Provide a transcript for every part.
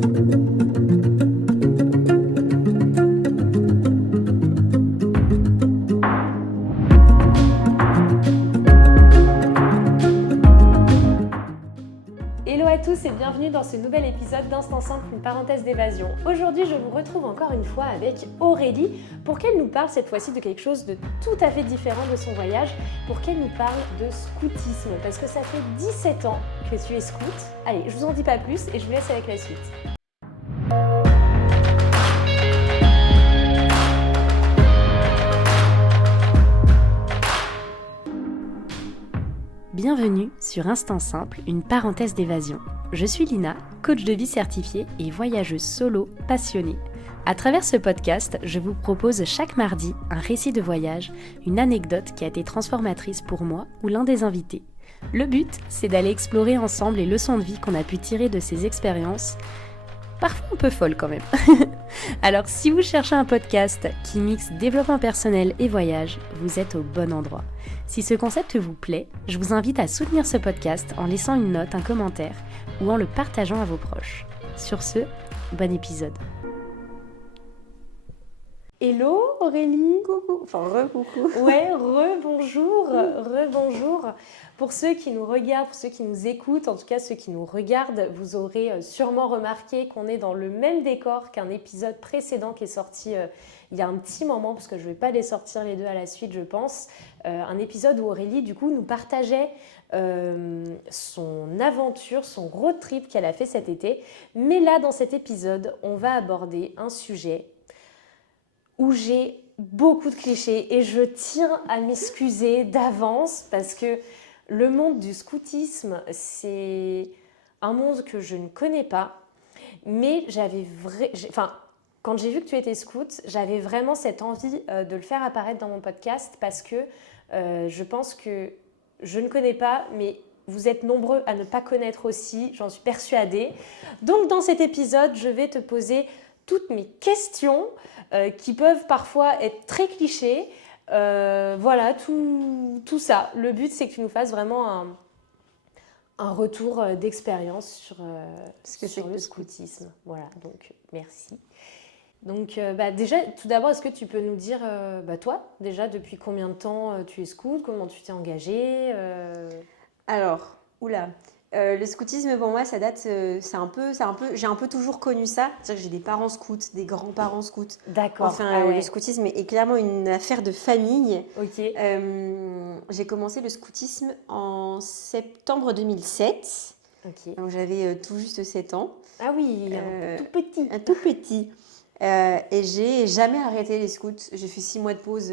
Hello à tous et bienvenue dans ce nouvel épisode d'Instant Simple, une parenthèse d'évasion. Aujourd'hui, je vous retrouve encore une fois avec Aurélie pour qu'elle nous parle cette fois-ci de quelque chose de tout à fait différent de son voyage, pour qu'elle nous parle de scoutisme, parce que ça fait 17 ans que tu es scout. Allez, je vous en dis pas plus et je vous laisse avec la suite. Bienvenue sur Instant Simple, une parenthèse d'évasion. Je suis Lina, coach de vie certifiée et voyageuse solo passionnée. À travers ce podcast, je vous propose chaque mardi un récit de voyage, une anecdote qui a été transformatrice pour moi ou l'un des invités. Le but, c'est d'aller explorer ensemble les leçons de vie qu'on a pu tirer de ces expériences, parfois un peu folles quand même. Alors si vous cherchez un podcast qui mixe développement personnel et voyage, vous êtes au bon endroit. Si ce concept vous plaît, je vous invite à soutenir ce podcast en laissant une note, un commentaire ou en le partageant à vos proches. Sur ce, bon épisode. Hello Aurélie. Coucou, enfin re-coucou. Ouais, re-bonjour. Pour ceux qui nous regardent, pour ceux qui nous écoutent, en tout cas ceux qui nous regardent, vous aurez sûrement remarqué qu'on est dans le même décor qu'un épisode précédent qui est sorti il y a un petit moment, parce que je ne vais pas les sortir les deux à la suite, je pense. Un épisode où Aurélie, du coup, nous partageait son aventure, son road trip qu'elle a fait cet été. Mais là, dans cet épisode, on va aborder un sujet où j'ai beaucoup de clichés et je tiens à m'excuser d'avance parce que le monde du scoutisme, c'est un monde que je ne connais pas, mais quand j'ai vu que tu étais scout, j'avais vraiment cette envie de le faire apparaître dans mon podcast parce que je pense que je ne connais pas, mais vous êtes nombreux à ne pas connaître aussi, j'en suis persuadée. Donc dans cet épisode, je vais te poser toutes mes questions qui peuvent parfois être très clichés. Voilà, tout ça. Le but, c'est que tu nous fasses vraiment un retour d'expérience sur le scoutisme. Voilà, donc merci. Donc déjà, tout d'abord, est-ce que tu peux nous dire, toi, déjà, depuis combien de temps tu es scout, comment tu t'es engagée Alors, le scoutisme pour moi, ça date, j'ai un peu toujours connu ça. C'est-à-dire que j'ai des parents scouts, des grands-parents scouts. D'accord. Enfin, le scoutisme est clairement une affaire de famille. Ok. J'ai commencé le scoutisme en septembre 2007. Ok. Donc j'avais tout juste 7 ans. Ah oui, tout petit. Un tout petit. Et j'ai jamais arrêté les scouts. J'ai fait 6 mois de pause.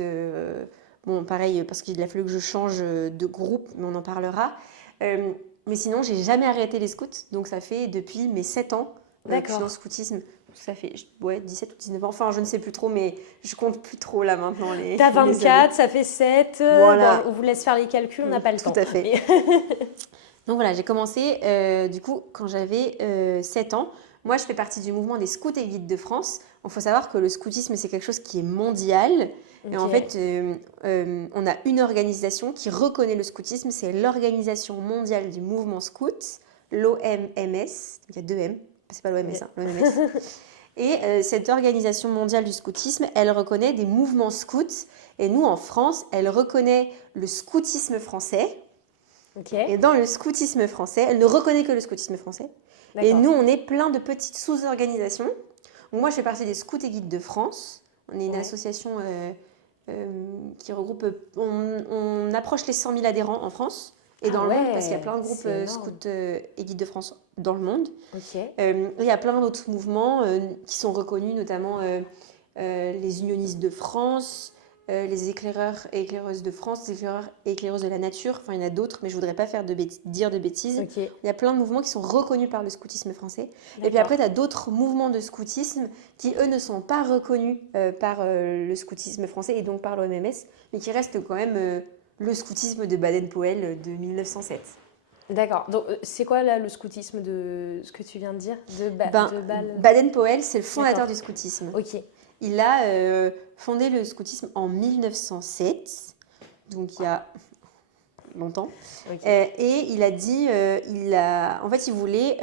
Bon, pareil, parce qu'il a fallu que je change de groupe, mais on en parlera. Mais sinon, j'ai jamais arrêté les scouts. Donc ça fait depuis mes 7 ans que je suis dans le scoutisme. Ça fait 17 ou 19 ans. Enfin, je ne sais plus trop, mais je compte plus trop là maintenant. T'as 24, ça fait 7. Voilà. Bon, on vous laisse faire les calculs, on n'a pas le temps. Tout à fait. Donc voilà, j'ai commencé du coup quand j'avais 7 ans. Moi, je fais partie du mouvement des scouts et guides de France. Il faut savoir que le scoutisme, c'est quelque chose qui est mondial. Okay. Et en fait, on a une organisation qui reconnaît le scoutisme. C'est l'Organisation mondiale du mouvement scout, l'OMMS. Il y a 2 M, c'est pas l'OMS, hein, l'OMMS. Et cette organisation mondiale du scoutisme, elle reconnaît des mouvements scouts. Et nous, en France, elle reconnaît le scoutisme français. Okay. Et dans le scoutisme français, elle ne reconnaît que le scoutisme français. D'accord. Et nous, on est plein de petites sous-organisations. Donc moi, je fais partie des Scouts et Guides de France. On est une association qui regroupe... On approche les 100 000 adhérents en France et dans le monde, parce qu'il y a plein de groupes Scouts et Guides de France dans le monde. Okay. Il y a plein d'autres mouvements qui sont reconnus, notamment les unionistes de France, les éclaireurs et éclaireuses de France, les éclaireurs et éclaireuses de la nature. Enfin, il y en a d'autres, mais je ne voudrais pas dire de bêtises. Okay. Il y a plein de mouvements qui sont reconnus par le scoutisme français. D'accord. Et puis après, tu as d'autres mouvements de scoutisme qui, eux, ne sont pas reconnus par le scoutisme français et donc par l'OMMS, mais qui restent quand même le scoutisme de Baden-Powell de 1907. D'accord. Donc, c'est quoi là le scoutisme de ce que tu viens de dire Baden-Powell, c'est le fondateur du scoutisme. Ok. Il a fondé le scoutisme en 1907, donc il y a longtemps. Ok. Et il a dit, en fait, il voulait,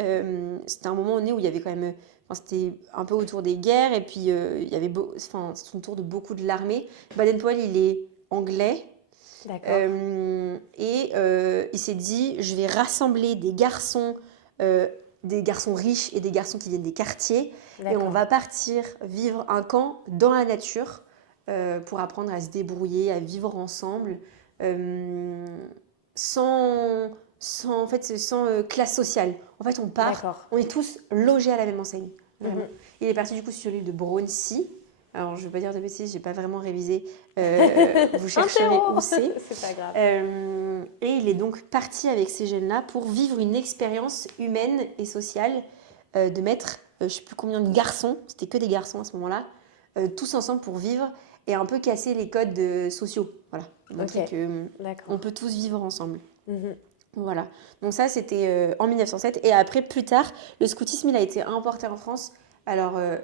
c'était un moment donné où il y avait quand même, enfin, c'était un peu autour des guerres, et puis il y avait, enfin, c'est autour de beaucoup de l'armée. Baden-Powell, il est anglais, D'accord. et il s'est dit, je vais rassembler des garçons riches et des garçons qui viennent des quartiers, et on D'accord. va partir vivre un camp dans la nature pour apprendre à se débrouiller, à vivre ensemble, euh, sans, en fait, sans classe sociale. En fait, on part, D'accord. on est tous logés à la même enseigne, vraiment. Mhm. Il est parti du coup sur l'île de Brøndby. Alors, je ne veux pas dire de bêtises, j'ai pas vraiment révisé. Vous chercherez où Interro. c'est. C'est pas grave. Et il est donc parti avec ces jeunes-là pour vivre une expérience humaine et sociale de mettre, je ne sais plus combien de garçons, c'était que des garçons à ce moment-là, tous ensemble pour vivre et un peu casser les codes sociaux. Voilà, montrer Ok. que D'accord. on peut tous vivre ensemble. Mhm. Voilà. Donc ça, c'était en 1907. Et après, plus tard, le scoutisme, il a été importé en France. Alors, euh,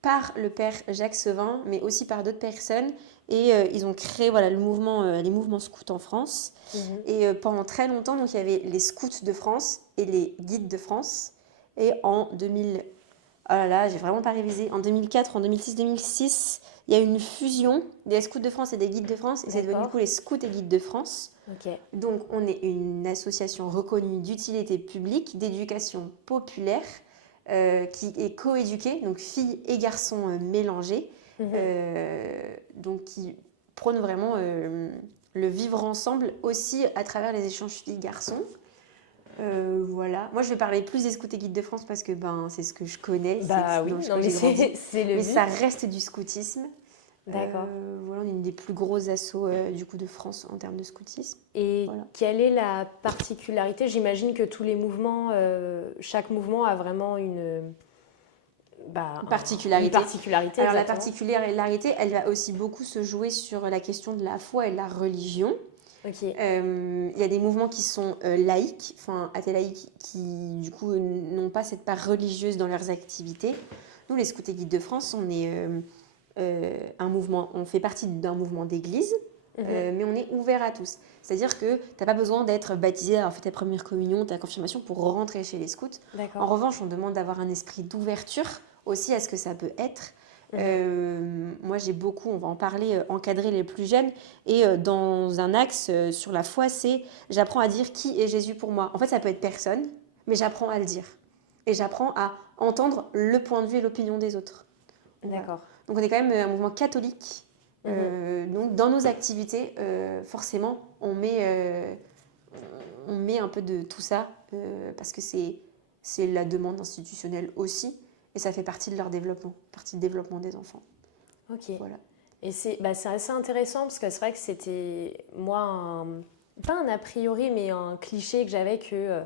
par le père Jacques Sevin, mais aussi par d'autres personnes. Et ils ont créé voilà, les mouvements scouts en France. Mhm. Et pendant très longtemps, donc, il y avait les scouts de France et les guides de France. Et en 2000, oh là là, j'ai vraiment pas révisé. En 2004, en 2006, 2006, il y a eu une fusion des scouts de France et des guides de France. Et c'est devenu du coup D'accord. les scouts et guides de France. Ok. Donc, on est une association reconnue d'utilité publique, d'éducation populaire, qui est coéduquée, donc filles et garçons mélangés, Mhm. donc qui prône vraiment le vivre ensemble aussi à travers les échanges filles-garçons. Voilà. Moi, je vais parler plus des scouts et guides de France parce que ben, c'est ce que je connais, Bah c'est oui, dans non lequel mais j'ai grandi. c'est le Mais but. ça reste du scoutisme. D'accord. Voilà, on est une des plus gros assos du coup de France en termes de scoutisme. Et Voilà. quelle est la particularité? J'imagine que tous les mouvements, chaque mouvement a vraiment une Particularité. particularité, Alors la exactement. particularité, elle va aussi beaucoup se jouer sur la question de la foi et de la religion. Ok. Il y a des mouvements qui sont laïques, enfin athées laïques, qui du coup n'ont pas cette part religieuse dans leurs activités. Nous, les Scouts et Guides de France, on est un mouvement, on fait partie d'un mouvement d'église, mais on est ouvert à tous. C'est-à-dire que tu n'as pas besoin d'être baptisé, avoir fait ta première communion, ta confirmation pour rentrer chez les scouts. En D'accord. revanche, on demande d'avoir un esprit d'ouverture aussi à ce que ça peut être. Moi, j'ai beaucoup, on va en parler, encadrer les plus jeunes. Et dans un axe sur la foi, c'est j'apprends à dire qui est Jésus pour moi. En fait, ça peut être personne, mais j'apprends à le dire. Et j'apprends à entendre le point de vue et l'opinion des autres. Voilà. D'accord. Donc, on est quand même un mouvement catholique. Donc, dans nos activités, forcément, on met un peu de tout ça parce que c'est la demande institutionnelle aussi. Et ça fait partie de leur développement, partie du développement des enfants. Ok. Voilà. Et c'est assez intéressant parce que c'est vrai que c'était, moi, pas un a priori, mais un cliché que j'avais que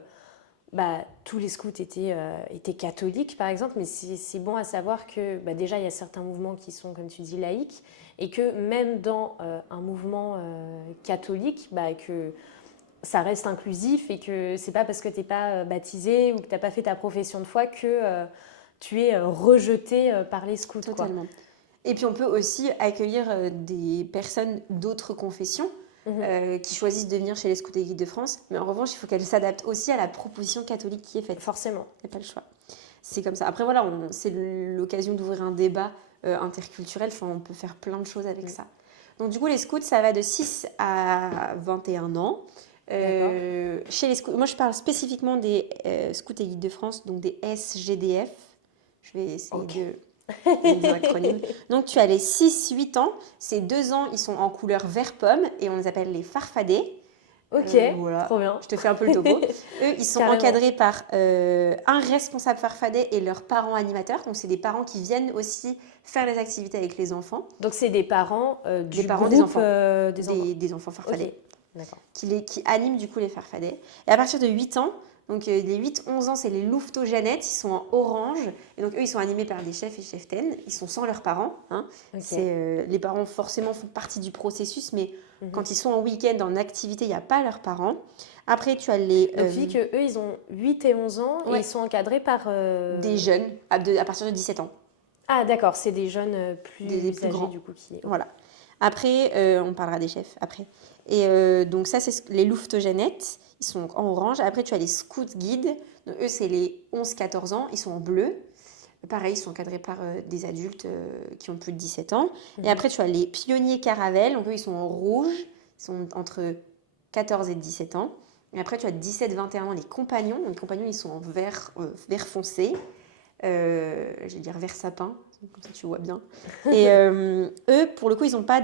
tous les scouts étaient catholiques, par exemple, mais c'est bon à savoir que déjà, il y a certains mouvements qui sont, comme tu dis, laïques, et que même dans un mouvement catholique, que ça reste inclusif et que c'est pas parce que t'es pas baptisé ou que t'as pas fait ta profession de foi que tu es rejeté par les scouts, quoi. Totalement. Et puis on peut aussi accueillir des personnes d'autres confessions qui choisissent de venir chez les Scouts et Guides de France. Mais en revanche, il faut qu'elles s'adaptent aussi à la proposition catholique qui est faite. Forcément. Il n'y a pas le choix. C'est comme ça. Après, voilà, c'est l'occasion d'ouvrir un débat interculturel. Enfin, on peut faire plein de choses avec ça. Donc, du coup, les scouts, ça va de 6 à 21 ans. Chez les scouts, moi, je parle spécifiquement des Scouts et Guides de France, donc des SGDF. Je vais essayer de les acronymes. Donc, tu as les 6-8 ans. Ces 2 ans, ils sont en couleur vert pomme et on les appelle les farfadets. Ok, Voilà. trop bien. Je te fais un peu le topo. Eux, ils sont encadrés par un responsable farfadet et leurs parents animateurs. Donc, c'est des parents qui viennent aussi faire les activités avec les enfants. Donc, c'est des parents du Des parents groupe des enfants. des enfants. Des enfants farfadets. Ok, d'accord. Qui animent du coup les farfadets. Et à partir de 8 ans, donc les 8-11 ans, c'est les louveteaux-Jeannettes, ils sont en orange. Et donc eux, ils sont animés par des chefs et cheftaines. Ils sont sans leurs parents. Hein. Les parents forcément font partie du processus, mais quand ils sont en week-end, en activité, il n'y a pas leurs parents. Après, tu as les... Donc, tu dis qu'eux, ils ont 8 et 11 ans et ils sont encadrés par... des jeunes à partir de 17 ans. Ah, d'accord, c'est des jeunes plus Des plus âgés grands. du coup qui... Voilà. Après, on parlera des chefs après. Et donc ça, c'est les louveteaux-jeunettes. Ils sont en orange. Après, tu as les scouts guides. Donc, eux, c'est les 11-14 ans. Ils sont en bleu. Pareil, ils sont encadrés par des adultes qui ont plus de 17 ans. Et après, tu as les pionniers caravelles. Donc, eux, ils sont en rouge. Ils sont entre 14 et 17 ans. Et après, tu as 17-21 ans, les compagnons. Donc, les compagnons, ils sont en vert foncé. Je vais dire vert sapin, comme ça tu vois bien. Et eux, pour le coup, ils n'ont pas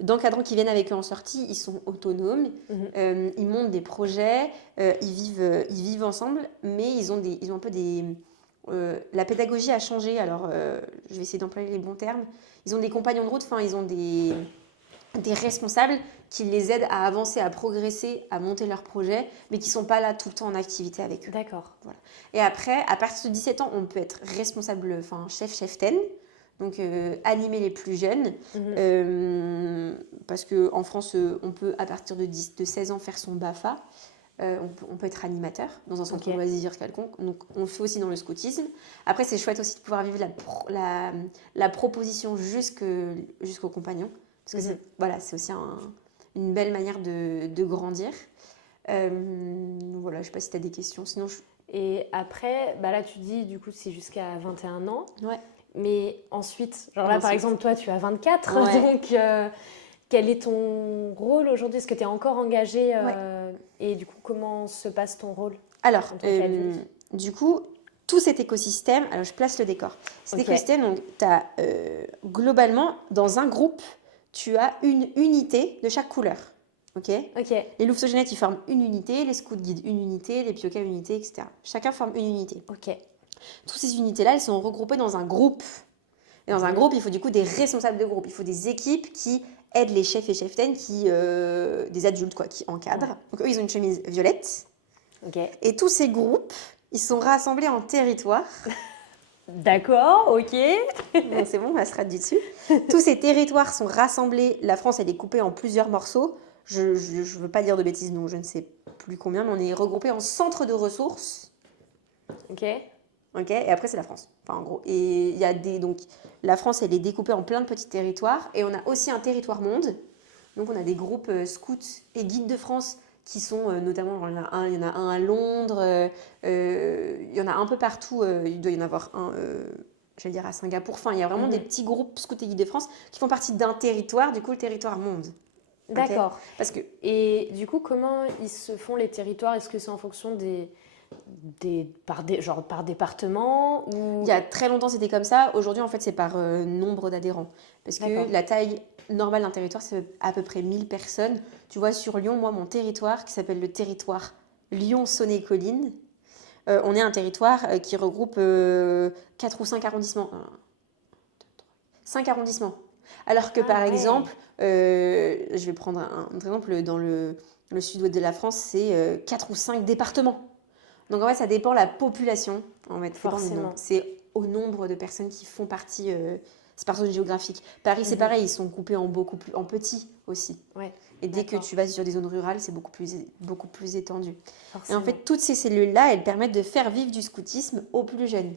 d'encadrants qui viennent avec eux en sortie. Ils sont autonomes. Ils montent des projets. Ils vivent ensemble. Mais ils ont un peu des... la pédagogie a changé, alors je vais essayer d'employer les bons termes. Ils ont des compagnons de route, enfin ils ont des responsables qui les aident à avancer, à progresser, à monter leurs projets, mais qui ne sont pas là tout le temps en activité avec eux. D'accord. Voilà. Et après, à partir de 17 ans, on peut être responsable, enfin chef-ten, donc animer les plus jeunes, parce qu'en France, on peut à partir de 16 ans faire son BAFA. On peut être animateur dans un centre de loisirs quelconque. Donc, on le fait aussi dans le scoutisme. Après, c'est chouette aussi de pouvoir vivre la proposition jusqu'aux compagnons. Parce que c'est aussi une belle manière de grandir. Voilà, je ne sais pas si tu as des questions. Sinon, Et après, là, tu dis, du coup, c'est jusqu'à 21 ans. Ouais. Mais ensuite, par exemple, toi, tu as 24. Ouais. Donc, quel est ton rôle aujourd'hui? Est-ce que tu es encore engagée et du coup, comment se passe ton rôle? Alors, du coup, tout cet écosystème, alors je place le décor. Cet écosystème, donc, tu as globalement, dans un groupe, tu as une unité de chaque couleur. Les louveteaux-jeunettes, ils forment une unité, les scouts guides une unité, les pioquets une unité, etc. Chacun forme une unité. Toutes ces unités-là, elles sont regroupées dans un groupe. Et dans un groupe, il faut du coup des responsables de groupe. Il faut des équipes qui aident les chefs et cheftaines, des adultes qui encadrent. Donc eux, ils ont une chemise violette. Et tous ces groupes, ils sont rassemblés en territoires. D'accord, ok. Bon, c'est bon, on va se traduire dessus. Tous ces territoires sont rassemblés. La France, elle est coupée en plusieurs morceaux. Je ne veux pas dire de bêtises, donc je ne sais plus combien, mais on est regroupés en centres de ressources. Et après, c'est la France. Enfin, en gros. Et il y a donc, la France, elle est découpée en plein de petits territoires. Et on a aussi un territoire monde. Donc, on a des groupes scouts et guides de France qui sont notamment, il y en a un à Londres, il y en a un peu partout. Il doit y en avoir un, j'allais dire à Singapour. Enfin, il y a vraiment des petits groupes scouts et guides de France qui font partie d'un territoire, du coup, le territoire monde. D'accord. Et du coup, comment ils se font les territoires? Est-ce que c'est en fonction par département ou... Il y a très longtemps, c'était comme ça. Aujourd'hui, en fait, c'est par nombre d'adhérents. Parce que la taille normale d'un territoire, c'est à peu près 1000 personnes. Tu vois, sur Lyon, moi, mon territoire, qui s'appelle le territoire Lyon-Saône-et-Collines, on est un territoire qui regroupe 4 ou 5 arrondissements. 5 arrondissements. Alors que, par exemple, je vais prendre un exemple, dans le sud-ouest de la France, c'est 4 ou 5 départements. Donc en fait, ça dépend de la population. En fait, forcément. C'est au nombre de personnes qui font partie. C'est par zone géographique. Paris, c'est pareil, ils sont coupés en petits aussi. Et dès que tu vas sur des zones rurales, c'est beaucoup plus étendu. Forcément. Et en fait, toutes ces cellules-là, elles permettent de faire vivre du scoutisme aux plus jeunes.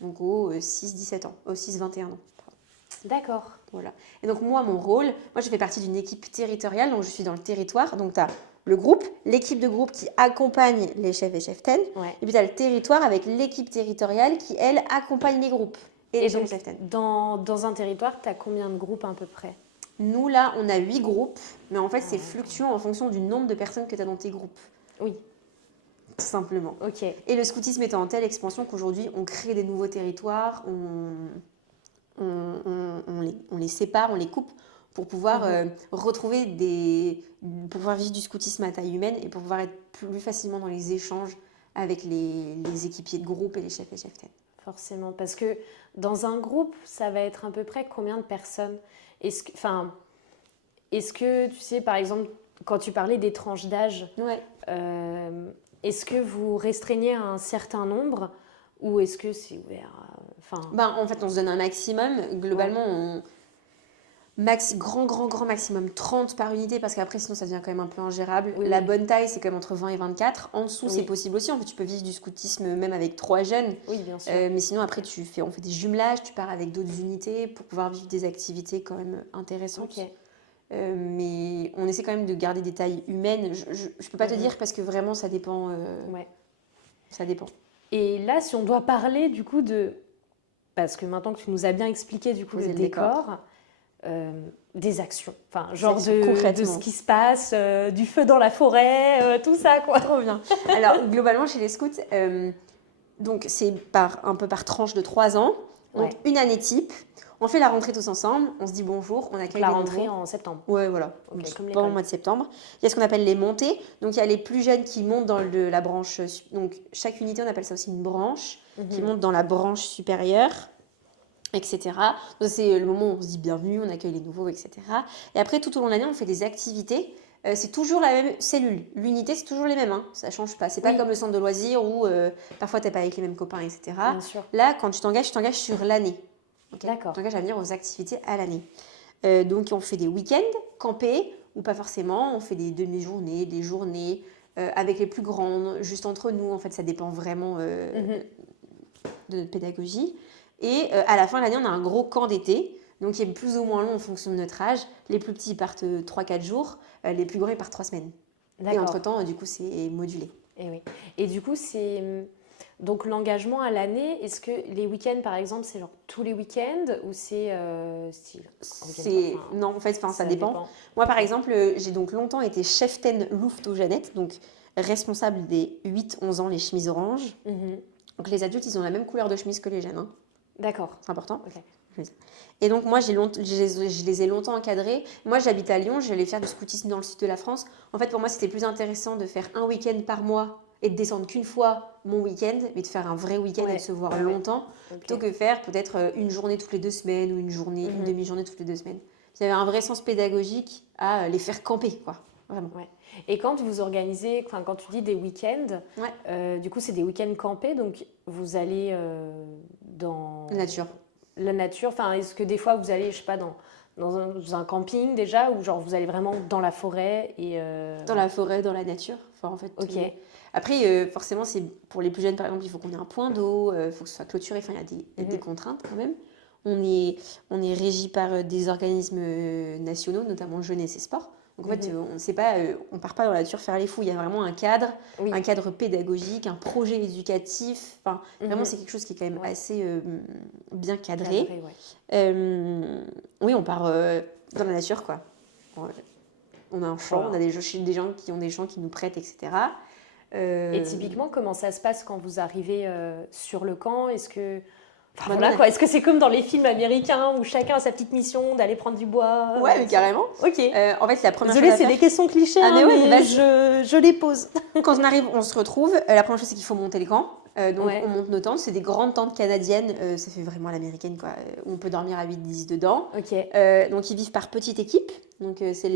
Donc aux 6-17 ans, aux 6-21 ans. D'accord. Voilà. Et donc moi, mon rôle, je fais partie d'une équipe territoriale, donc je suis dans le territoire. Donc tu as le groupe, l'équipe de groupe qui accompagne les chefs et cheftaines. Et puis tu as le territoire avec l'équipe territoriale qui, elle, accompagne les groupes et les chefs et cheftaines. Dans un territoire, tu as combien de groupes à peu près? Nous, là, on a 8 groupes, mais en fait, c'est fluctuant en fonction du nombre de personnes que tu as dans tes groupes. Oui. Tout simplement. Et le scoutisme étant en telle expansion qu'aujourd'hui, on crée des nouveaux territoires, on les sépare, on les coupe pour pouvoir retrouver pour pouvoir vivre du scoutisme à taille humaine et pour pouvoir être plus facilement dans les échanges avec les équipiers de groupe et les chefs et cheftaines. Forcément, parce que dans un groupe, ça va être à peu près combien de personnes? Est-ce que, tu sais, par exemple, quand tu parlais des tranches d'âge, est-ce que vous restreignez à un certain nombre ou est-ce que c'est ouvert en fait, on se donne un maximum. Globalement, grand maximum 30 par unité, parce qu'après, sinon, ça devient quand même un peu ingérable. La bonne taille, c'est quand même entre 20 et 24. En dessous, c'est possible aussi. En fait, tu peux vivre du scoutisme même avec 3 jeunes. Oui, bien sûr. Mais sinon, après, on fait des jumelages, tu pars avec d'autres unités pour pouvoir vivre des activités quand même intéressantes. Mais on essaie quand même de garder des tailles humaines. Je peux pas te dire parce que vraiment ça dépend. Ouais. Ça dépend. Et là, si on doit parler du coup de... Parce que maintenant que tu nous as bien expliqué du coup Poser le le décor. décor, des actions. Enfin, genre actions, de concrètement. ce qui se passe, du feu dans la forêt, tout ça quoi. Trop bien. Alors, globalement, chez les scouts, donc c'est un peu par tranche de 3 ans. Donc, Ouais. une année type. On fait la rentrée tous ensemble. On se dit bonjour. On accueille La les rentrée nouveaux. en septembre. Ouais, voilà. Ok, Donc, comme pendant le l'école. mois de septembre. Il y a ce qu'on appelle les montées. Donc, il y a les plus jeunes qui montent dans la branche. Donc, chaque unité, on appelle ça aussi une branche, qui monte dans la branche supérieure, etc. Donc, c'est le moment où on se dit bienvenue, on accueille les nouveaux, etc. Et après, tout au long de l'année, on fait des activités. C'est toujours la même cellule. L'unité, c'est toujours les mêmes. Hein. Ça change pas. C'est pas Oui. comme le centre de loisirs où parfois, tu n'es pas avec les mêmes copains, etc. Bien sûr. Là, quand tu t'engages sur l'année. Okay. D'accord. Tu t'engages à venir aux activités à l'année. Donc, on fait des week-ends campés, ou pas forcément. On fait des demi-journées, des journées, avec les plus grandes, juste entre nous. En fait, ça dépend vraiment de notre pédagogie. Et à la fin de l'année, on a un gros camp d'été, donc qui est plus ou moins long en fonction de notre âge. Les plus petits partent 3-4 jours, les plus grands ils partent 3 semaines. Et D'accord. entre-temps, du coup, c'est modulé. Et oui. Et du coup, c'est... Donc l'engagement à l'année, est-ce que les week-ends, par exemple, c'est genre tous les week-ends ou c'est style un week-end par- enfin, Non, en fait, ça dépend. Moi, par exemple, j'ai donc longtemps été cheftaine Louveteaux Jeannette, donc responsable des 8-11 ans, les chemises oranges. Mhm. Donc les adultes, ils ont la même couleur de chemise que les jeunes. Hein. D'accord. C'est important. Ok. Et donc moi, je les ai longtemps encadrés. Moi, j'habite à Lyon, je vais faire du scoutisme dans le sud de la France. En fait, pour moi, c'était plus intéressant de faire un week-end par mois et de descendre qu'une fois mon week-end, mais de faire un vrai week-end et de se voir longtemps, plutôt que faire peut-être une journée toutes les 2 semaines ou une demi-journée toutes les 2 semaines. Il y avait un vrai sens pédagogique à les faire camper, quoi. Vraiment. Ouais. Et quand vous organisez, quand tu dis des week-ends, du coup, c'est des week-ends campés, donc vous allez dans... La nature. La nature, enfin, est-ce que des fois vous allez, je sais pas, dans un camping déjà, ou genre vous allez vraiment dans la forêt et... Dans la forêt, dans la nature. Enfin, en fait, Ok. Après, forcément, c'est pour les plus jeunes, par exemple, il faut qu'on ait un point d'eau, il faut que ce soit clôturé. Enfin, il y a des contraintes quand même. On est régi par des organismes nationaux, notamment Jeunesse et Sport. Donc en fait, on part pas dans la nature faire les fous. Il y a vraiment un cadre pédagogique, un projet éducatif. Enfin, vraiment, c'est quelque chose qui est quand même assez bien cadré. Oui, on part dans la nature, quoi. On a un champ, on a des gens qui ont des champs qui nous prêtent, etc. Et typiquement, comment ça se passe quand vous arrivez sur le camp? Est-ce que... Enfin, Maintenant, voilà, quoi. Est-ce que c'est comme dans les films américains où chacun a sa petite mission d'aller prendre du bois? Ouais, mais carrément. Ok. En fait, la première Désolée, chose à c'est faire... des questions clichés, Ah, mais ouais, mais je les pose. Quand on arrive, on se retrouve. La première chose, c'est qu'il faut monter le camp. Donc, Ouais. on monte nos tentes. C'est des grandes tentes canadiennes. Ça fait vraiment à l'américaine, quoi. On peut dormir à 8-10 dedans. Ok. Donc, ils vivent par petites équipes. Donc, c'est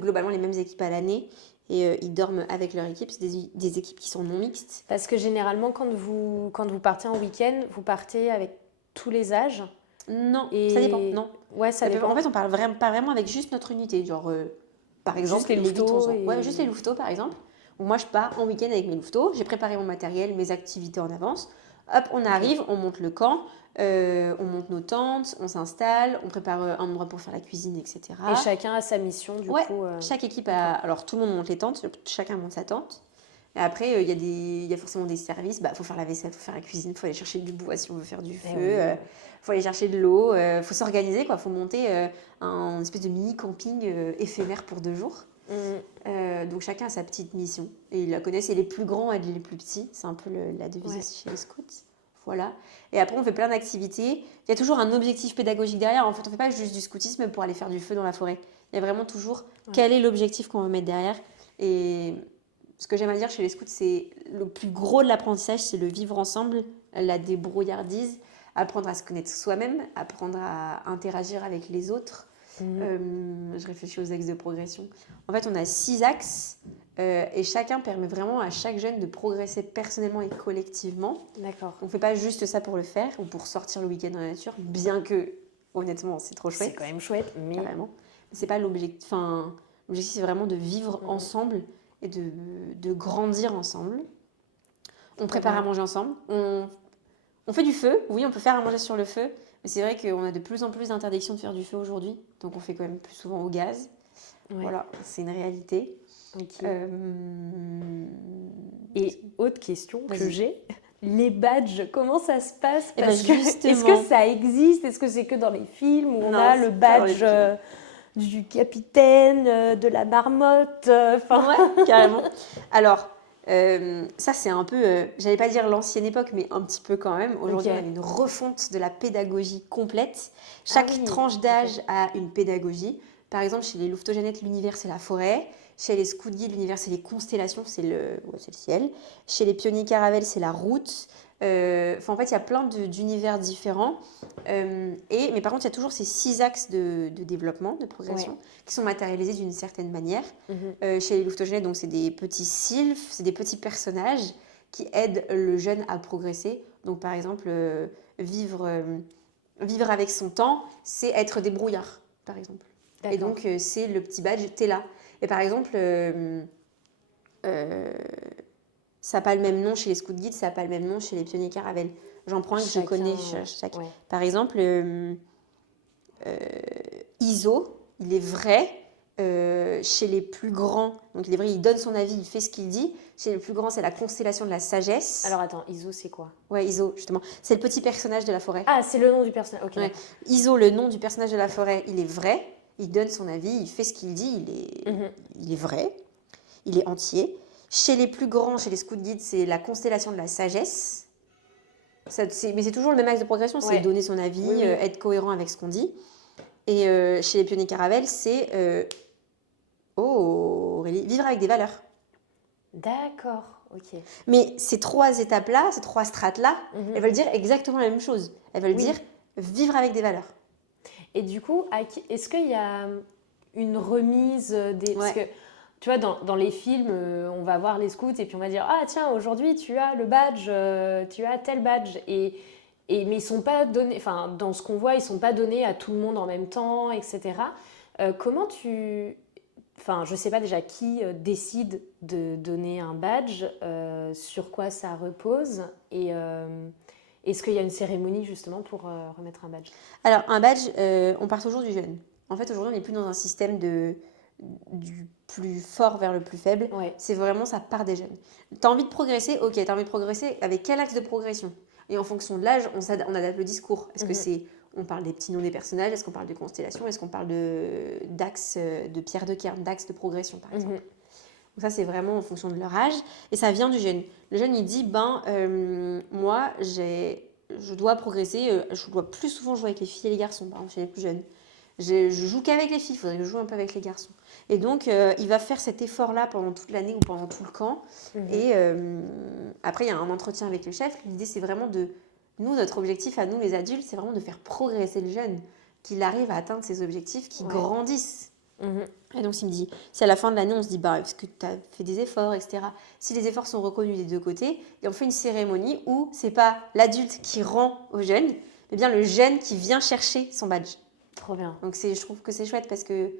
globalement les mêmes équipes à l'année. Et ils dorment avec leur équipe. C'est des équipes qui sont non mixtes. Parce que généralement, quand vous partez en week-end, vous partez avec tous les âges? Non, Et... ça dépend. Non. Ouais, ça dépend. En fait, on parle pas vraiment avec juste notre unité. Genre, par exemple, Juste les louveteaux 8-11 ans. Ouais, juste les louveteaux, par exemple. Où moi, je pars en week-end avec mes louveteaux. J'ai préparé mon matériel, mes activités en avance. Hop, on arrive, on monte le camp, on monte nos tentes, on s'installe, on prépare un endroit pour faire la cuisine, etc. Et chacun a sa mission, du coup. Chaque équipe a... Alors, tout le monde monte les tentes, chacun monte sa tente. Et après, il y a forcément des services. Il faut faire la vaisselle, il faut faire la cuisine, il faut aller chercher du bois si on veut faire du feu, il faut aller chercher de l'eau, il faut s'organiser, quoi. Il faut monter un espèce de mini-camping éphémère pour 2 jours. Donc chacun a sa petite mission et ils la connaissent, et les plus grands aident les plus petits, c'est un peu la devise chez les scouts. Voilà. Et après on fait plein d'activités, il y a toujours un objectif pédagogique derrière. En fait, on fait pas juste du scoutisme pour aller faire du feu dans la forêt, il y a vraiment toujours quel est l'objectif qu'on va mettre derrière. Et ce que j'aime à dire chez les scouts, c'est le plus gros de l'apprentissage, c'est le vivre ensemble, la débrouillardise, apprendre à se connaître soi-même, apprendre à interagir avec les autres. Je réfléchis aux axes de progression. En fait, on a 6 axes et chacun permet vraiment à chaque jeune de progresser personnellement et collectivement. D'accord. On ne fait pas juste ça pour le faire ou pour sortir le week-end dans la nature, bien que, honnêtement, c'est trop chouette. C'est quand même chouette, mais... Carrément. C'est pas l'objectif. Enfin, l'objectif, c'est vraiment de vivre ensemble et de grandir ensemble. On prépare à manger ensemble. On fait du feu. Oui, on peut faire à manger sur le feu. Mais c'est vrai qu'on a de plus en plus d'interdictions de faire du feu aujourd'hui. Donc on fait quand même plus souvent au gaz. Ouais. Voilà, c'est une réalité. Ok. Euh, Et autre question que Vas-y. j'ai, les badges, comment ça se passe? Eh ben, Parce que est-ce que justement. ça existe? Est-ce que c'est que dans les films où on Non, a le c'est pas dans les badge films. du capitaine, de la marmotte, enfin. Ouais, carrément. Alors, ça c'est un peu, j'allais pas dire l'ancienne époque, mais un petit peu quand même. Ok. Aujourd'hui, on a une refonte de la pédagogie complète. Ah Chaque oui, tranche ok. d'âge a une pédagogie. Par exemple, chez les louveteaux-jeunettes, l'univers c'est la forêt. Chez les scouts guides, l'univers c'est les constellations, c'est le ciel. Chez les pionniers caravelles, c'est la route. Enfin, en fait, il y a plein d'univers différents. Mais par contre, il y a toujours ces 6 axes de développement, de progression, Ouais. qui sont matérialisés d'une certaine manière. Mhm. Chez les louveteaux-jeunettes, donc c'est des petits sylphes, c'est des petits personnages qui aident le jeune à progresser. Donc par exemple, vivre avec son temps, c'est être débrouillard, par exemple. Et D'accord. donc c'est le petit badge, t'es là. Et par exemple, euh, ça n'a pas le même nom chez les scouts guides, ça n'a pas le même nom chez les pionniers caravelles. J'en prends un que je connais chaque. Ouais. Par exemple, ISO, il est vrai chez les plus grands. Donc il est vrai, il donne son avis, il fait ce qu'il dit. Chez les plus grands, c'est la constellation de la sagesse. Alors attends, Iso, c'est quoi? Ouais, ISO, justement. C'est le petit personnage de la forêt. Ah, c'est le nom du personnage. Ok, Ouais. d'accord. ISO, le nom du personnage de la forêt, il est vrai. Il donne son avis, il fait ce qu'il dit, Mhm. il est vrai. Il est entier. Chez les plus grands, chez les scouts guides, c'est la constellation de la sagesse. Mais c'est toujours le même axe de progression, c'est Ouais. donner son avis, Oui, oui. être cohérent avec ce qu'on dit. Et chez les pionniers caravelles, c'est oh Aurélie, vivre avec des valeurs. D'accord, ok. Mais ces 3 étapes-là, ces 3 strates-là, Mhm. elles veulent dire exactement la même chose. Elles veulent Oui. dire vivre avec des valeurs. Et du coup, est-ce qu'il y a une remise des... Parce que, Ouais. tu vois, dans les films, on va voir les scouts et puis on va dire, ah tiens, aujourd'hui, tu as le badge, tu as tel badge. Mais ils sont pas donnés... Enfin, dans ce qu'on voit, ils sont pas donnés à tout le monde en même temps, etc. Comment tu... Enfin, je sais pas déjà qui décide de donner un badge, sur quoi ça repose, et est-ce qu'il y a une cérémonie justement pour remettre un badge? Alors, un badge, on part toujours du jeune. En fait, aujourd'hui, on n'est plus dans un système du plus fort vers le plus faible. Ouais. C'est vraiment, ça part des jeunes. Tu as envie de progresser? Ok, tu as envie de progresser avec quel axe de progression? Et en fonction de l'âge, on adapte le discours. Est-ce que Mhm. on parle des petits noms des personnages? Est-ce qu'on parle de constellations? Est-ce qu'on parle d'axes de pierre de cairn, d'axes de progression, par exemple? Mhm. Donc ça, c'est vraiment en fonction de leur âge. Et ça vient du jeune. Le jeune, il dit, moi, je dois progresser. Je dois plus souvent jouer avec les filles et les garçons, par exemple, chez les plus jeunes. Je joue qu'avec les filles, il faudrait que je joue un peu avec les garçons. Et donc, il va faire cet effort-là pendant toute l'année ou pendant tout le camp. Mhm. Et après, il y a un entretien avec le chef. L'idée, c'est vraiment de... Nous, notre objectif à nous, les adultes, c'est vraiment de faire progresser le jeune, qu'il arrive à atteindre ses objectifs, qu'il Ouais. grandisse. Mhm. Et donc, il me dit, si à la fin de l'année, on se dit, est-ce que tu as fait des efforts, etc. Si les efforts sont reconnus des deux côtés, et on fait une cérémonie où c'est pas l'adulte qui rend au jeune, mais bien le jeune qui vient chercher son badge. Trop bien. Donc, je trouve que c'est chouette parce que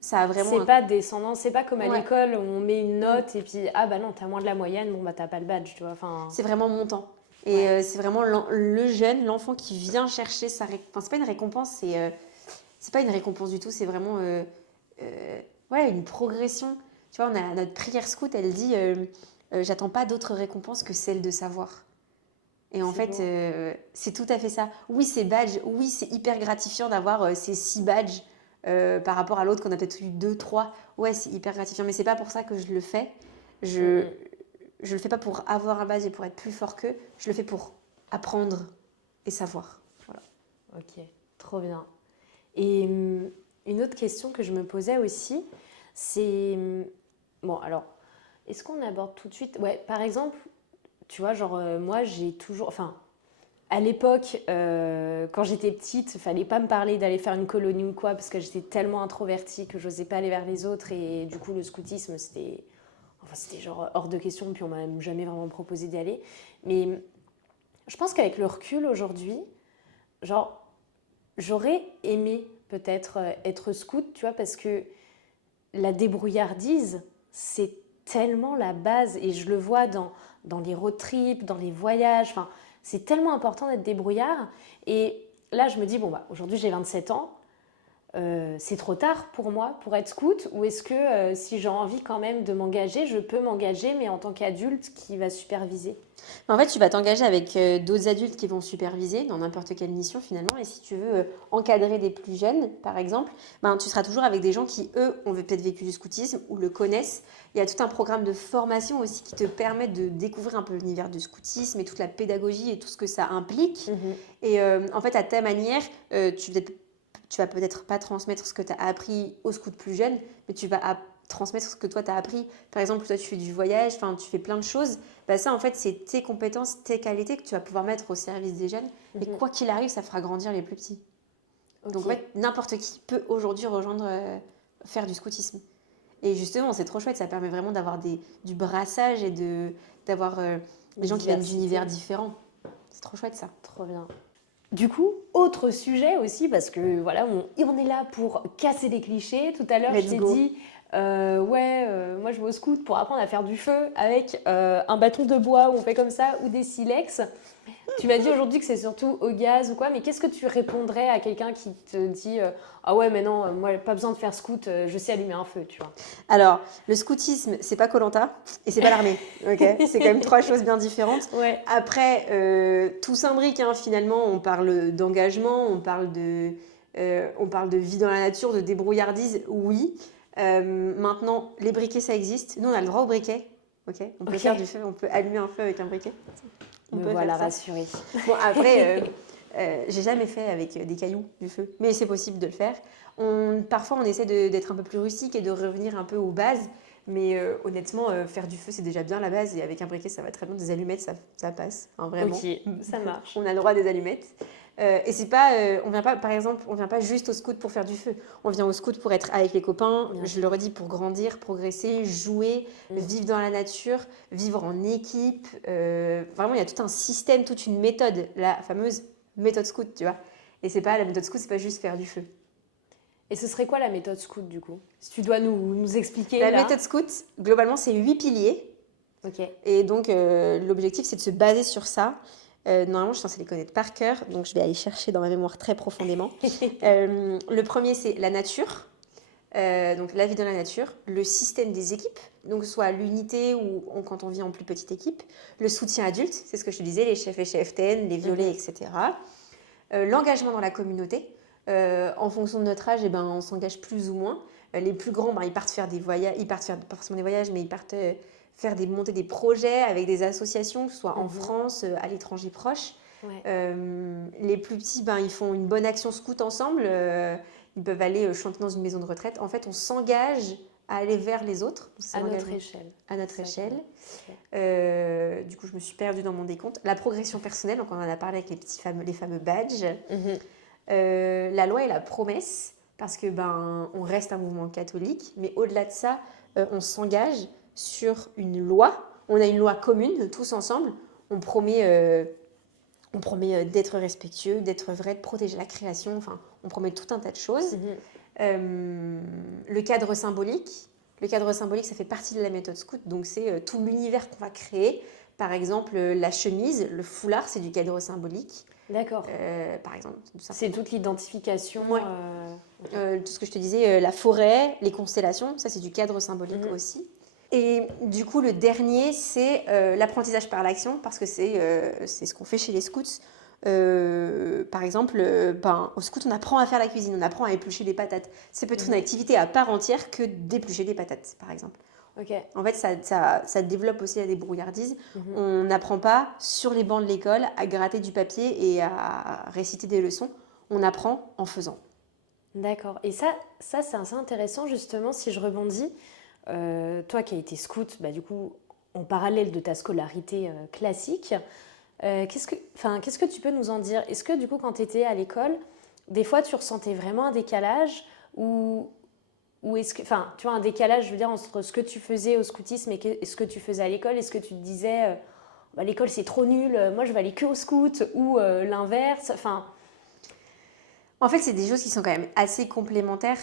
ça a vraiment C'est un... pas descendant, c'est pas comme à Ouais. l'école où on met une note et puis ah bah non, t'as moins de la moyenne, bon bah t'as pas le badge, tu vois. Enfin, C'est vraiment montant. Et ouais. c'est vraiment le jeune, l'enfant qui vient chercher sa récompense. Enfin, c'est pas une récompense, c'est pas une récompense du tout, c'est vraiment ouais, une progression. Tu vois, on a notre prière scout, elle dit j'attends pas d'autre récompense que celle de savoir. Et en C'est fait, beau. c'est tout à fait ça. Oui, ces badges, oui, c'est hyper gratifiant d'avoir ces 6 badges par rapport à l'autre qu'on a peut-être eu 2, 3. Ouais, c'est hyper gratifiant, mais c'est pas pour ça que je le fais. Je, Mhm. je le fais pas pour avoir un badge et pour être plus fort qu'eux. Je le fais pour apprendre et savoir. Voilà. Ok, trop bien. Et une autre question que je me posais aussi, c'est bon alors, est-ce qu'on aborde tout de suite? Ouais, par exemple, tu vois, genre moi j'ai toujours, enfin, à l'époque, quand j'étais petite, il fallait pas me parler d'aller faire une colonie ou quoi, parce que j'étais tellement introvertie que j'osais pas aller vers les autres, et du coup le scoutisme c'était genre hors de question, puis on m'a même jamais vraiment proposé d'y aller. Mais je pense qu'avec le recul aujourd'hui, genre j'aurais aimé peut-être être scout, tu vois, parce que la débrouillardise, c'est tellement la base, et je le vois dans les road trips, dans les voyages, enfin, c'est tellement important d'être débrouillard. Et là, je me dis, bon, bah, aujourd'hui j'ai 27 ans, c'est trop tard pour moi pour être scout, ou est-ce que si j'ai envie quand même de m'engager, je peux m'engager, mais en tant qu'adulte qui va superviser? En fait, tu vas t'engager avec d'autres adultes qui vont superviser dans n'importe quelle mission finalement. Et si tu veux encadrer des plus jeunes, par exemple, ben, tu seras toujours avec des gens qui, eux, ont peut-être vécu du scoutisme ou le connaissent. Il y a tout un programme de formation aussi qui te permet de découvrir un peu l'univers du scoutisme et toute la pédagogie et tout ce que ça implique. Et en fait, à ta manière, tu vas peut-être pas transmettre ce que tu as appris aux scouts plus jeunes, mais tu vas transmettre ce que toi tu as appris. Par exemple, toi tu fais du voyage, enfin tu fais plein de choses. Bah, ça en fait c'est tes compétences, tes qualités que tu vas pouvoir mettre au service des jeunes. Et quoi qu'il arrive, ça fera grandir les plus petits. Donc en fait, n'importe qui peut aujourd'hui rejoindre, faire du scoutisme. Et justement, c'est trop chouette, ça permet vraiment d'avoir du brassage et d'avoir des gens qui viennent d'univers différents. C'est trop chouette ça. Trop bien. Du coup, autre sujet aussi, parce que voilà, on est là pour casser les clichés. Tout à l'heure, je t'ai dit, moi je vais au scout pour apprendre à faire du feu avec un bâton de bois où on fait comme ça, ou des silex. Tu m'as dit aujourd'hui que c'est surtout au gaz ou quoi, mais qu'est-ce que tu répondrais à quelqu'un qui te dit ah ouais, mais non, moi pas besoin de faire scout, je sais allumer un feu, tu vois? Alors, le scoutisme, c'est pas Koh-Lanta et c'est pas l'armée, ok? C'est quand même trois choses bien différentes. Ouais. Après, tout s'imbrique, hein, finalement. On parle d'engagement, on parle de vie dans la nature, de débrouillardise, oui. Maintenant, les briquets, ça existe. Nous, on a le droit aux briquets, ok? On peut faire du feu, on peut allumer un feu avec un briquet. Me voilà rassurée. Bon, après, j'ai jamais fait avec des cailloux du feu, mais c'est possible de le faire. Parfois, on essaie d'être un peu plus rustique et de revenir un peu aux bases, mais honnêtement, faire du feu, c'est déjà bien la base, et avec un briquet, ça va très bien. Des allumettes, ça passe, hein, vraiment. Ok, ça marche. On a le droit des allumettes. Et c'est pas, on vient pas, par exemple, on vient pas juste au scout pour faire du feu. On vient au scout pour être avec les copains, je le redis, pour grandir, progresser, jouer, vivre dans la nature, vivre en équipe. Vraiment, il y a tout un système, toute une méthode, la fameuse méthode scout, tu vois. Et c'est pas, la méthode scout, c'est pas juste faire du feu. Et ce serait quoi la méthode scout du coup? Si tu dois nous expliquer. La méthode scout, globalement, c'est 8 piliers. Ok. Et donc, l'objectif, c'est de se baser sur ça. Normalement, je suis censée les connaître par cœur, donc je vais aller chercher dans ma mémoire très profondément. Le premier, c'est la nature, donc la vie dans la nature, le système des équipes, donc soit l'unité ou quand on vit en plus petite équipe, le soutien adulte, c'est ce que je te disais, les chefs et cheftaines, les violets, etc. L'engagement dans la communauté, en fonction de notre âge, on s'engage plus ou moins. Les plus grands, ils partent faire des voyages, ils partent faire pas forcément des voyages, mais ils partent monter des projets avec des associations, que ce soit en France, à l'étranger proche. Ouais. Les plus petits, ils font une bonne action scout ensemble. Ils peuvent aller chanter dans une maison de retraite. En fait, on s'engage à aller vers les autres. À notre échelle. À notre échelle. Okay. Du coup, je me suis perdue dans mon décompte. La progression personnelle, donc on en a parlé avec les fameux badges. La loi et la promesse, parce que on reste un mouvement catholique, mais au-delà de ça, on s'engage sur une loi. On a une loi commune, tous ensemble. On promet d'être respectueux, d'être vrai, de protéger la création. Enfin, on promet tout un tas de choses. Le cadre symbolique. Le cadre symbolique, ça fait partie de la méthode scout. Donc, c'est tout l'univers qu'on va créer. Par exemple, la chemise, le foulard, c'est du cadre symbolique. D'accord. Par exemple. C'est toute l'identification. Ouais. Tout ce que je te disais, la forêt, les constellations, ça c'est du cadre symbolique aussi. Et du coup, le dernier, c'est l'apprentissage par l'action, parce que c'est ce qu'on fait chez les scouts. Par exemple, au scout, on apprend à faire la cuisine, on apprend à éplucher des patates. C'est peut-être une activité à part entière que d'éplucher des patates, par exemple. Okay. En fait, ça développe aussi la débrouillardise. On n'apprend pas sur les bancs de l'école à gratter du papier et à réciter des leçons. On apprend en faisant. D'accord. Et ça c'est assez intéressant, justement, si je rebondis. Toi qui as été scout, du coup, en parallèle de ta scolarité classique, qu'est-ce que tu peux nous en dire? Est-ce que, du coup, quand tu étais à l'école, des fois, tu ressentais vraiment un décalage ou est-ce que, tu vois, un décalage, je veux dire, entre ce que tu faisais au scoutisme et ce que tu faisais à l'école? Est-ce que tu te disais, l'école c'est trop nul, moi je vais aller que au scout, ou l'inverse? En fait, c'est des choses qui sont quand même assez complémentaires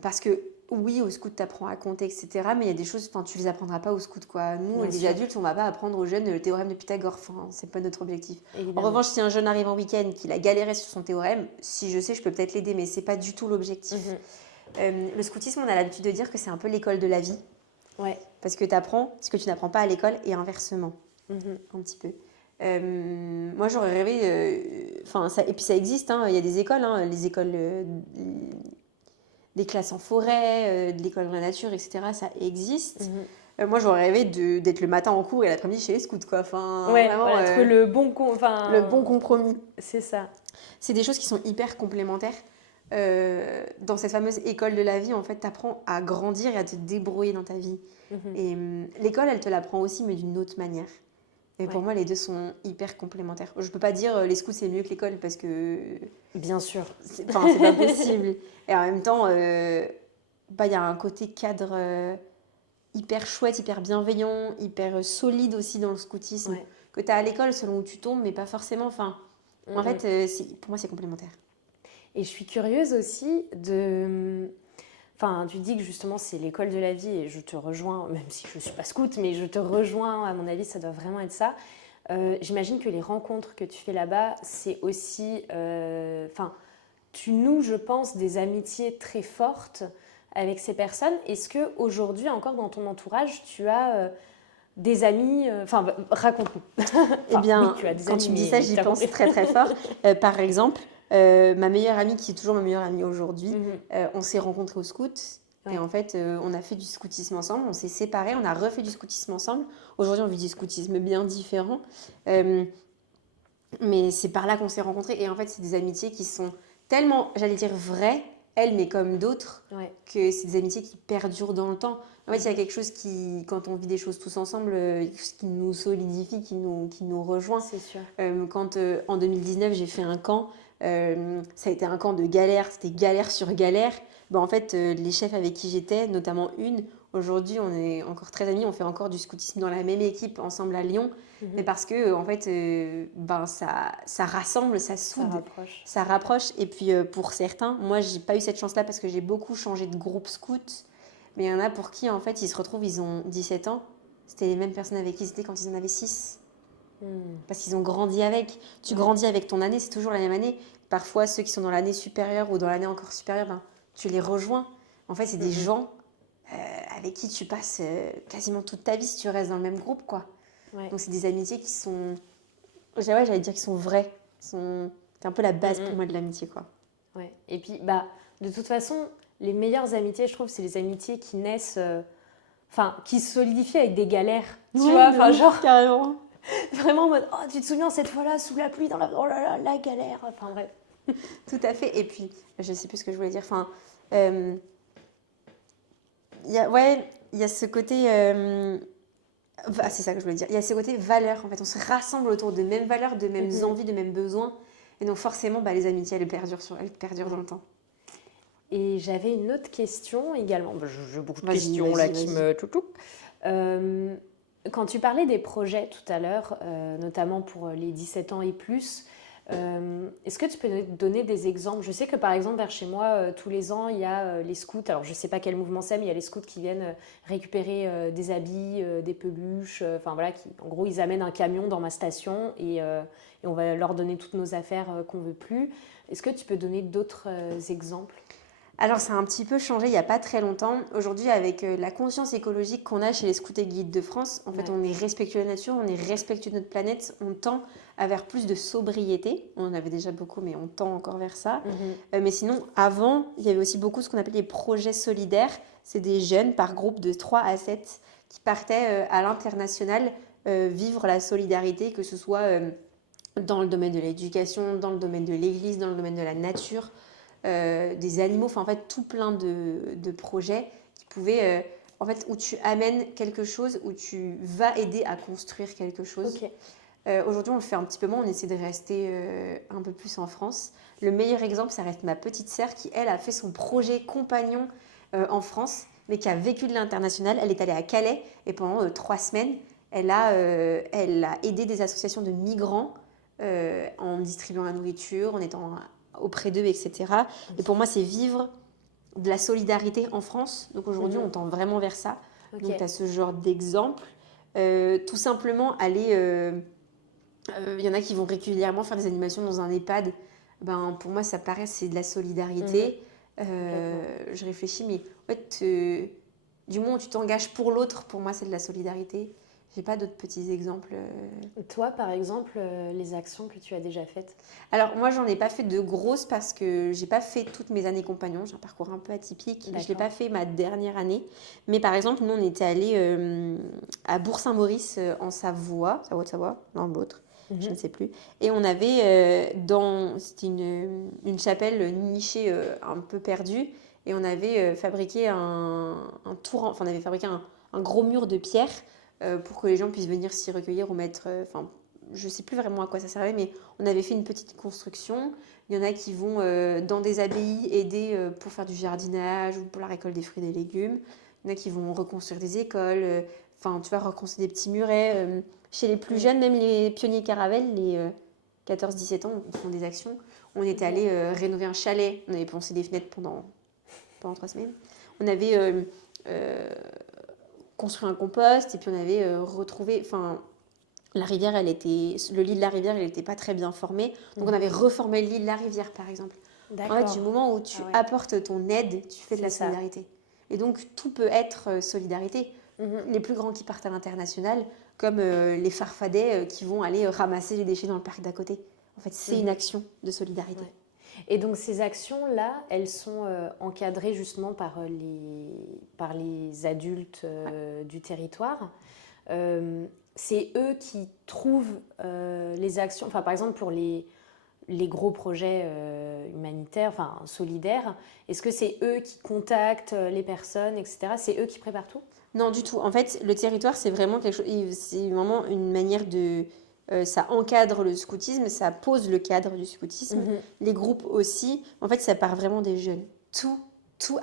parce que oui, au scout, tu apprends à compter, etc. Mais il y a des choses, enfin, tu les apprendras pas au scout, quoi. Nous, Bien les sûr. adultes, on va pas apprendre aux jeunes le théorème de Pythagore. Enfin, c'est pas notre objectif. En Évidemment. revanche, si un jeune arrive en week-end, qu'il a galéré sur son théorème, si je sais, je peux peut-être l'aider, mais c'est pas du tout l'objectif. Le scoutisme, on a l'habitude de dire que c'est un peu l'école de la vie. Ouais. Parce que tu apprends ce que tu n'apprends pas à l'école et inversement, Mhm. un petit peu. Moi, j'aurais rêvé. Enfin, et puis ça existe, hein, il y a des écoles, hein, les écoles des classes en forêt, de l'école dans la nature, etc. Ça existe. Moi, j'aurais rêvé d'être le matin en cours et l'après-midi chez les scouts, quoi. Enfin, Ouais, vraiment, voilà, trouver le bon le bon compromis. C'est ça. C'est des choses qui sont hyper complémentaires. Dans cette fameuse école de la vie, en fait, tu apprends à grandir et à te débrouiller dans ta vie. Et l'école, elle te l'apprend aussi, mais d'une autre manière. Et pour moi, les deux sont hyper complémentaires. Je peux pas dire les scouts c'est mieux que l'école parce que Bien sûr. c'est pas possible. Et en même temps, bah, y a un côté cadre hyper chouette, hyper bienveillant, hyper solide aussi dans le scoutisme Ouais. que tu as à l'école selon où tu tombes, mais pas forcément. Enfin, en fait, pour moi, c'est complémentaire. Et je suis curieuse aussi de... Enfin, tu dis que justement c'est l'école de la vie et je te rejoins, même si je ne suis pas scout, mais je te rejoins, à mon avis, ça doit vraiment être ça. J'imagine que les rencontres que tu fais là-bas, c'est aussi... Enfin, tu noues, je pense, des amitiés très fortes avec ces personnes. Est-ce qu'aujourd'hui, encore dans ton entourage, tu as des amis... Enfin, raconte-nous. Eh bien, oui, tu as des quand amis, tu me dis mais ça, j'y t'as pense compris. très très fort. Par exemple, ma meilleure amie, qui est toujours ma meilleure amie aujourd'hui, on s'est rencontrés au scout. Ouais. Et en fait, on a fait du scoutisme ensemble, on s'est séparés, on a refait du scoutisme ensemble. Aujourd'hui, on vit du scoutisme bien différent. Mais c'est par là qu'on s'est rencontrés. Et en fait, c'est des amitiés qui sont tellement, j'allais dire, vraies, elles, mais comme d'autres, Ouais. que c'est des amitiés qui perdurent dans le temps. En fait, il y a quelque chose qui, quand on vit des choses tous ensemble, quelque chose qui nous solidifie, qui nous rejoint. C'est sûr. Quand en 2019, j'ai fait un camp, ça a été un camp de galère, c'était galère sur galère. Ben, en fait, les chefs avec qui j'étais, notamment une, aujourd'hui, on est encore très amis, on fait encore du scoutisme dans la même équipe ensemble à Lyon. Mais parce que, en fait, ben, ça rassemble, ça soude, ça rapproche. Et puis, pour certains, moi, j'ai pas eu cette chance-là parce que j'ai beaucoup changé de groupe scout. Mais il y en a pour qui, en fait, ils se retrouvent, ils ont 17 ans. C'était les mêmes personnes avec qui ils étaient quand ils en avaient 6. Parce qu'ils ont grandi avec. Tu grandis avec ton année, c'est toujours la même année. Parfois, ceux qui sont dans l'année supérieure ou dans l'année encore supérieure, ben, tu les rejoins. En fait, c'est des gens avec qui tu passes quasiment toute ta vie si tu restes dans le même groupe, quoi. Ouais. Donc, c'est des amitiés qui sont... j'allais dire qu'ils sont vraies. C'est un peu la base pour moi de l'amitié, quoi. Ouais. Et puis, bah, de toute façon, les meilleures amitiés, je trouve, c'est les amitiés qui naissent... Enfin, qui se solidifient avec des galères. Tu vois, enfin, genre... Carrément. Vraiment en mode, oh, tu te souviens cette fois-là, sous la pluie, dans la... Oh là là, la galère. Enfin, bref. Tout à fait. Et puis, je sais plus ce que je voulais dire. Enfin, il y a ce côté... c'est ça que je voulais dire. Il y a ce côté valeurs. En fait, on se rassemble autour de mêmes valeurs, de mêmes envies, de mêmes besoins. Et donc, forcément, bah, les amitiés, elles perdurent dans le temps. Et j'avais une autre question également. Bah, j'ai beaucoup de Vas-y, questions là vas-y. qui me toutou. Quand tu parlais des projets tout à l'heure, notamment pour les 17 ans et plus, est-ce que tu peux donner des exemples? Je sais que par exemple vers chez moi, tous les ans, il y a les scouts. Alors je ne sais pas quel mouvement c'est, mais il y a les scouts qui viennent récupérer des habits, des peluches. Enfin voilà, en gros, ils amènent un camion dans ma station et on va leur donner toutes nos affaires qu'on ne veut plus. Est-ce que tu peux donner d'autres exemples? Alors, ça a un petit peu changé il n'y a pas très longtemps. Aujourd'hui, avec la conscience écologique qu'on a chez les scouts et guides de France, en fait, on est respectueux de la nature, on est respectueux de notre planète, on tend vers plus de sobriété. On en avait déjà beaucoup, mais on tend encore vers ça. Mais sinon, avant, il y avait aussi beaucoup ce qu'on appelait les projets solidaires. C'est des jeunes par groupe de 3 à 7 qui partaient à l'international vivre la solidarité, que ce soit dans le domaine de l'éducation, dans le domaine de l'église, dans le domaine de la nature. Des animaux, enfin en fait tout plein de projets qui pouvaient, en fait où tu amènes quelque chose, où tu vas aider à construire quelque chose. Okay. Aujourd'hui on le fait un petit peu moins, on essaie de rester un peu plus en France. Le meilleur exemple ça reste ma petite sœur qui elle a fait son projet compagnon en France mais qui a vécu de l'international. Elle est allée à Calais et pendant 3 semaines elle a aidé des associations de migrants en distribuant la nourriture, en étant auprès d'eux, etc. Et pour moi, c'est vivre de la solidarité en France. Donc aujourd'hui, on tend vraiment vers ça. Ok. Donc tu as ce genre d'exemple. Tout simplement, aller... y en a qui vont régulièrement faire des animations dans un EHPAD. Ben, pour moi, ça paraît, c'est de la solidarité. Je réfléchis, mais en fait, du moment où tu t'engages pour l'autre, pour moi, c'est de la solidarité. J'ai pas d'autres petits exemples. Toi, par exemple, les actions que tu as déjà faites? Alors, moi, j'en ai pas fait de grosses parce que j'ai pas fait toutes mes années compagnons. J'ai un parcours un peu atypique. Je l'ai D'accord. pas fait ma dernière année. Mais par exemple, nous, on était allés à Bourg-Saint-Maurice en Savoie. Savoie, l'un de l'autre. Je ne sais plus. Et on avait c'était une chapelle nichée un peu perdue. Et on avait fabriqué un tour, enfin, on avait fabriqué un gros mur de pierre pour que les gens puissent venir s'y recueillir ou mettre. Enfin, je sais plus vraiment à quoi ça servait, mais on avait fait une petite construction. Il y en a qui vont dans des abbayes aider pour faire du jardinage ou pour la récolte des fruits et des légumes. Il y en a qui vont reconstruire des écoles, enfin, tu vois, reconstruire des petits murets. Chez les plus jeunes, même les pionniers Caravelle, les 14-17 ans, ils font des actions. On était allé rénover un chalet. On avait poncé des fenêtres pendant 3 semaines. On avait construit un compost et puis on avait retrouvé... Enfin, la rivière, le lit de la rivière, il n'était pas très bien formé. Donc, on avait reformé le lit de la rivière, par exemple. En fait, du moment où tu apportes ton aide, tu fais de la solidarité. Et donc, tout peut être solidarité. Les plus grands qui partent à l'international, comme les farfadets qui vont aller ramasser les déchets dans le parc d'à côté. En fait, c'est une action de solidarité. Ouais. Et donc ces actions-là, elles sont encadrées justement par les adultes du territoire. C'est eux qui trouvent les actions, enfin par exemple pour les gros projets humanitaires, enfin solidaires, est-ce que c'est eux qui contactent les personnes, etc. C'est eux qui préparent tout? Non, du tout. En fait, le territoire, c'est vraiment quelque chose. C'est vraiment une manière de. Ça encadre le scoutisme, ça pose le cadre du scoutisme. Les groupes aussi. En fait, ça part vraiment des jeunes. Tout,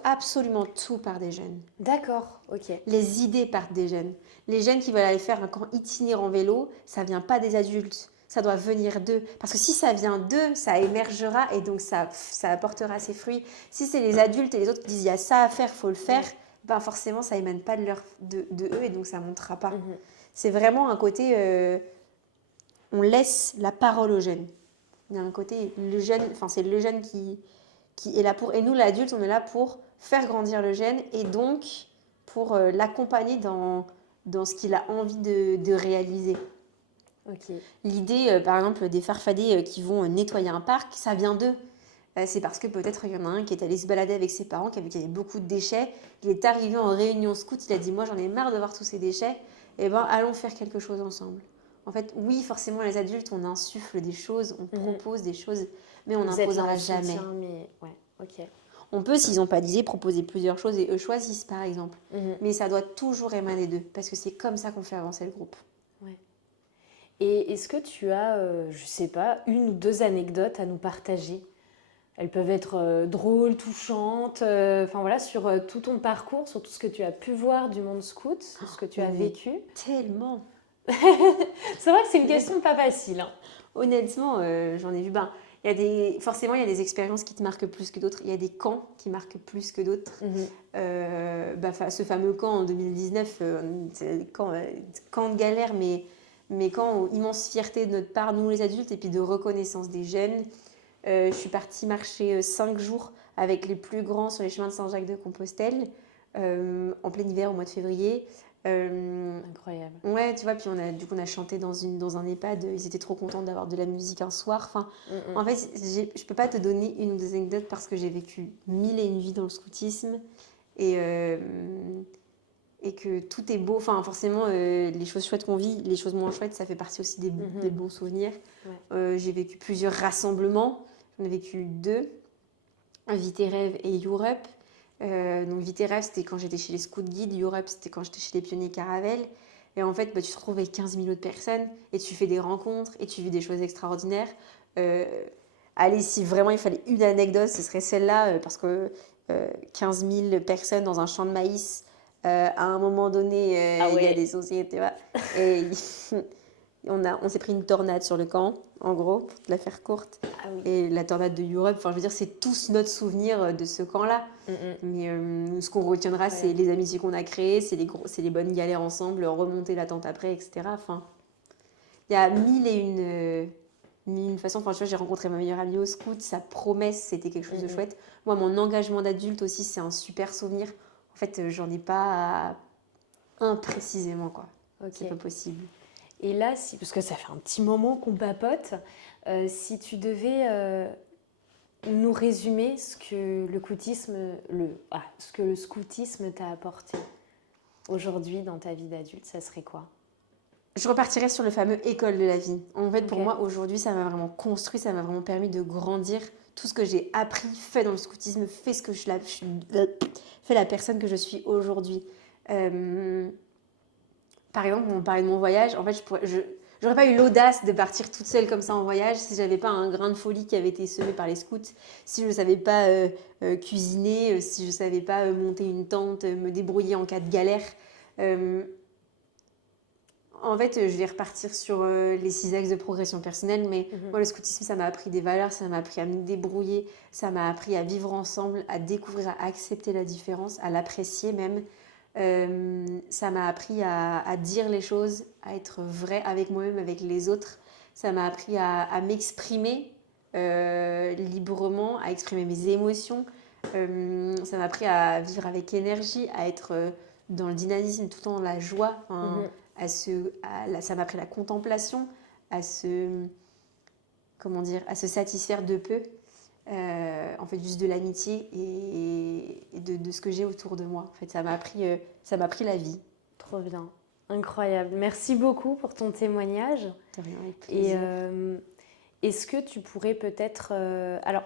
absolument tout part des jeunes. D'accord, ok. Les idées partent des jeunes. Les jeunes qui veulent aller faire un camp itinérant en vélo, ça vient pas des adultes. Ça doit venir d'eux. Parce que si ça vient d'eux, ça émergera et donc ça apportera ses fruits. Si c'est les adultes et les autres qui disent il y a ça à faire, faut le faire, ben forcément ça émane pas de eux et donc ça montera pas. C'est vraiment un côté, on laisse la parole aux jeunes. Il y a un côté, le jeune, enfin c'est le jeune qui est là pour, et nous l'adulte, on est là pour faire grandir le jeune et donc pour l'accompagner dans ce qu'il a envie de réaliser. Ok. L'idée, par exemple, des farfadets qui vont nettoyer un parc, ça vient d'eux. C'est parce que peut-être il y en a un qui est allé se balader avec ses parents, qui a vu qu'il y avait beaucoup de déchets. Il est arrivé en réunion scout, il a dit « Moi, j'en ai marre de voir tous ces déchets. Eh ben, allons faire quelque chose ensemble. » En fait, oui, forcément, les adultes, on insuffle des choses, on propose des choses, mais on n'imposera jamais. Mais ouais, ok. On peut, s'ils n'ont pas d'idée, proposer plusieurs choses et eux choisissent, par exemple. Mais ça doit toujours émaner d'eux, parce que c'est comme ça qu'on fait avancer le groupe. Ouais. Et est-ce que tu as, je sais pas, une ou deux anecdotes à nous partager? Elles peuvent être drôles, touchantes, enfin voilà, sur tout ton parcours, sur tout ce que tu as pu voir du monde scout, ce que tu as vécu. Tellement. C'est vrai que c'est une question pas facile. Hein. Honnêtement, j'en ai vu. Ben, forcément, il y a des expériences qui te marquent plus que d'autres. Il y a des camps qui marquent plus que d'autres. Ce fameux camp en 2019, c'est le camp de galère, mais camp immense fierté de notre part, nous les adultes, et puis de reconnaissance des jeunes. Je suis partie marcher 5 jours avec les plus grands sur les chemins de Saint-Jacques-de-Compostelle, en plein hiver, au mois de février. Incroyable. Ouais, tu vois, puis on a chanté dans un EHPAD, ils étaient trop contents d'avoir de la musique un soir. Enfin, en fait, je peux pas te donner une ou deux anecdotes parce que j'ai vécu 1001 vies dans le scoutisme et que tout est beau. Enfin, forcément, les choses chouettes qu'on vit, les choses moins chouettes, ça fait partie aussi des bons souvenirs. Ouais. J'ai vécu plusieurs rassemblements. J'en ai vécu 2, Viterrêve et Europe. Donc Viterrêve, c'était quand j'étais chez les Scouts Guides. Europe, c'était quand j'étais chez les Pionniers Caravelle. Et en fait, tu te retrouves avec 15 000 autres personnes et tu fais des rencontres et tu vis des choses extraordinaires. Allez, si vraiment il fallait une anecdote, ce serait celle-là, parce que 15 000 personnes dans un champ de maïs, à un moment donné, il y a des sociétés. Et On s'est pris une tornade sur le camp, en gros, pour te la faire courte. Ah oui. Et la tornade de Europe, enfin, je veux dire, c'est tous notre souvenir de ce camp-là. Mais ce qu'on retiendra, c'est les amitiés qu'on a créées, c'est les bonnes galères ensemble, remonter la tente après, etc. Enfin, il y a mille et une façons. Enfin, tu vois, j'ai rencontré ma meilleure amie au scout, sa promesse, c'était quelque chose de chouette. Moi, mon engagement d'adulte aussi, c'est un super souvenir. En fait, j'en ai pas un précisément, quoi. Ok. C'est pas possible. Et là, parce que ça fait un petit moment qu'on papote, si tu devais nous résumer ce que ce que le scoutisme t'a apporté aujourd'hui dans ta vie d'adulte, ça serait quoi? Je repartirais sur le fameux école de la vie. En fait, pour Ok. moi, aujourd'hui, ça m'a vraiment construit, ça m'a vraiment permis de grandir. Tout ce que j'ai appris, fait dans le scoutisme, fait fait la personne que je suis aujourd'hui. Par exemple, on parlait de mon voyage. En fait, j'aurais pas eu l'audace de partir toute seule comme ça en voyage si j'avais pas un grain de folie qui avait été semé par les scouts, si je ne savais pas cuisiner, si je ne savais pas monter une tente, me débrouiller en cas de galère. En fait, je vais repartir sur les 6 axes de progression personnelle, mais moi, le scoutisme, ça m'a appris des valeurs, ça m'a appris à me débrouiller, ça m'a appris à vivre ensemble, à découvrir, à accepter la différence, à l'apprécier même. Ça m'a appris à dire les choses, à être vrai avec moi-même, avec les autres. Ça m'a appris à m'exprimer librement, à exprimer mes émotions. Ça m'a appris à vivre avec énergie, à être dans le dynamisme tout en la joie. Enfin, ça m'a appris la contemplation, comment dire, à se satisfaire de peu. En fait, juste de l'amitié et de ce que j'ai autour de moi. En fait, ça m'a appris la vie. Trop bien. Incroyable. Merci beaucoup pour ton témoignage. De rien, avec plaisir. Et est-ce que tu pourrais peut-être... alors,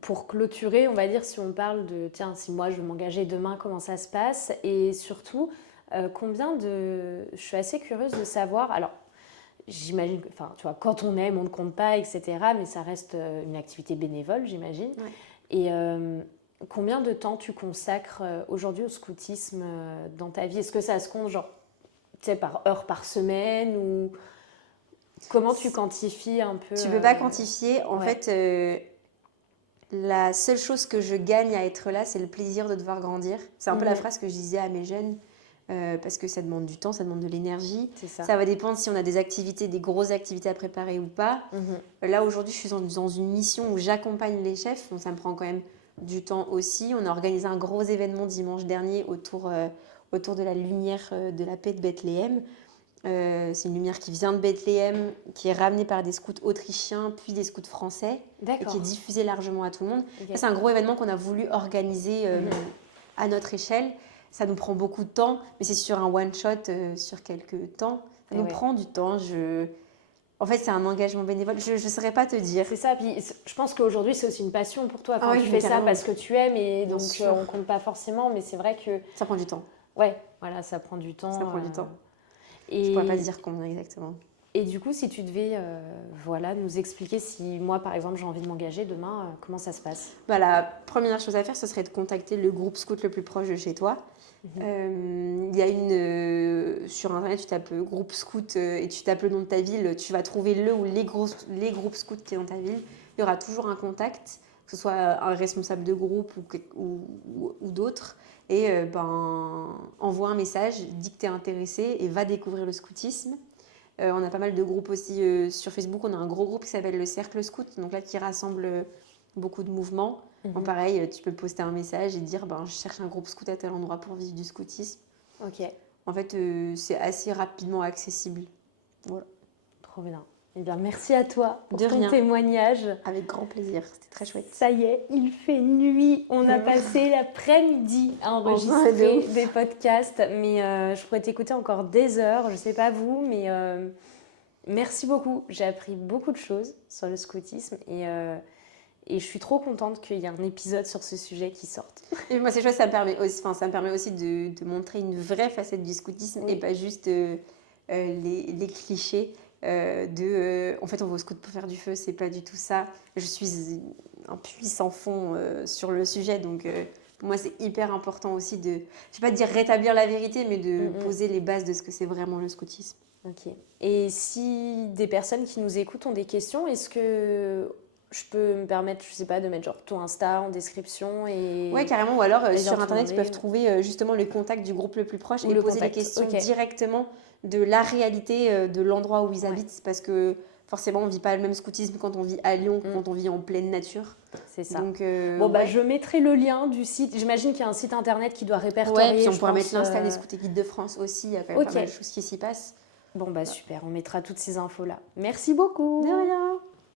pour clôturer, on va dire, si on parle de, tiens, si moi je veux m'engager demain, comment ça se passe? Et surtout, je suis assez curieuse de savoir... Alors, j'imagine que, enfin, tu vois, quand on aime, on ne compte pas, etc. Mais ça reste une activité bénévole, j'imagine. Ouais. Et combien de temps tu consacres aujourd'hui au scoutisme dans ta vie? Est-ce que ça se compte, genre, tu sais, par heure par semaine ou comment tu quantifies un peu? Tu peux pas quantifier. En ouais. fait, la seule chose que je gagne à être là, c'est le plaisir de devoir grandir. C'est un peu la phrase que je disais à mes jeunes. Parce que ça demande du temps, ça demande de l'énergie. C'est ça. Ça va dépendre si on a des activités, des grosses activités à préparer ou pas. Là, aujourd'hui, je suis dans une mission où j'accompagne les chefs, donc ça me prend quand même du temps aussi. On a organisé un gros événement dimanche dernier autour de la lumière de la paix de Bethléem. C'est une lumière qui vient de Bethléem, qui est ramenée par des scouts autrichiens, puis des scouts français, et qui est diffusée largement à tout le monde. Okay. C'est un gros événement qu'on a voulu organiser à notre échelle. Ça nous prend beaucoup de temps, mais c'est sur un one-shot, sur quelques temps. Ça nous prend du temps. En fait, c'est un engagement bénévole. Je ne saurais pas te dire. C'est ça. Puis je pense qu'aujourd'hui, c'est aussi une passion pour toi. Enfin, Ah oui, tu fais carrément. ça parce que tu aimes et Bien donc sûr. on ne compte pas forcément, mais c'est vrai que... Ça prend du temps. Ouais, voilà, ça prend du temps. Ça prend du temps. Et... Je ne pourrais pas te dire combien exactement. Et du coup, si tu devais nous expliquer si moi, par exemple, j'ai envie de m'engager demain, comment ça se passe? Bah, la première chose à faire, ce serait de contacter le groupe scout le plus proche de chez toi. Il y a sur internet, tu tapes groupe scout et tu tapes le nom de ta ville, tu vas trouver le ou les groupes scouts qui est dans ta ville. Il y aura toujours un contact, que ce soit un responsable de groupe ou d'autres. Et envoie un message, dis que tu es intéressé et va découvrir le scoutisme. On a pas mal de groupes aussi sur Facebook. On a un gros groupe qui s'appelle le Cercle Scout, donc là qui rassemble beaucoup de mouvements. Bon, pareil, tu peux poster un message et dire je cherche un groupe scout à tel endroit pour vivre du scoutisme. Ok. En fait, c'est assez rapidement accessible. Voilà. Trop bien. Eh bien, merci à toi pour ton rien. témoignage. Avec grand plaisir, c'était très chouette. Ça y est, il fait nuit. On a passé l'après-midi à enregistrer des podcasts, mais je pourrais t'écouter encore des heures. Je sais pas vous, mais merci beaucoup. J'ai appris beaucoup de choses sur le scoutisme et je suis trop contente qu'il y ait un épisode sur ce sujet qui sorte. Et moi, c'est chouette, ça me permet aussi de montrer une vraie facette du scoutisme et pas juste les clichés. En fait, on va au scout pour faire du feu, c'est pas du tout ça. Je suis un puissant fond sur le sujet, donc pour moi, c'est hyper important aussi je vais pas dire rétablir la vérité, mais de poser les bases de ce que c'est vraiment le scoutisme. Ok. Et si des personnes qui nous écoutent ont des questions, est-ce que je peux me permettre, je sais pas, de mettre genre ton Insta en description et... Ouais, carrément. Ou alors, Elles sur viennent te Internet, ils peuvent demander. trouver justement le contact du groupe le plus proche Ou et le poser des contact, questions ok. directement de la réalité de l'endroit où ils Ouais. habitent. Parce que forcément, on vit pas le même scoutisme quand on vit à Lyon que Mm. quand on vit en pleine nature. C'est ça. Donc, Bon, bah, ouais. je mettrai le lien du site. J'imagine qu'il y a un site internet qui doit Ouais, répertorier, puis on je pourra pense. mettre l'Insta des Scouts et Guides de France aussi. Il y a quand même pas Ok. mal de choses qui s'y passent. Bon, bah, super. On mettra toutes ces infos là. Merci beaucoup. De rien.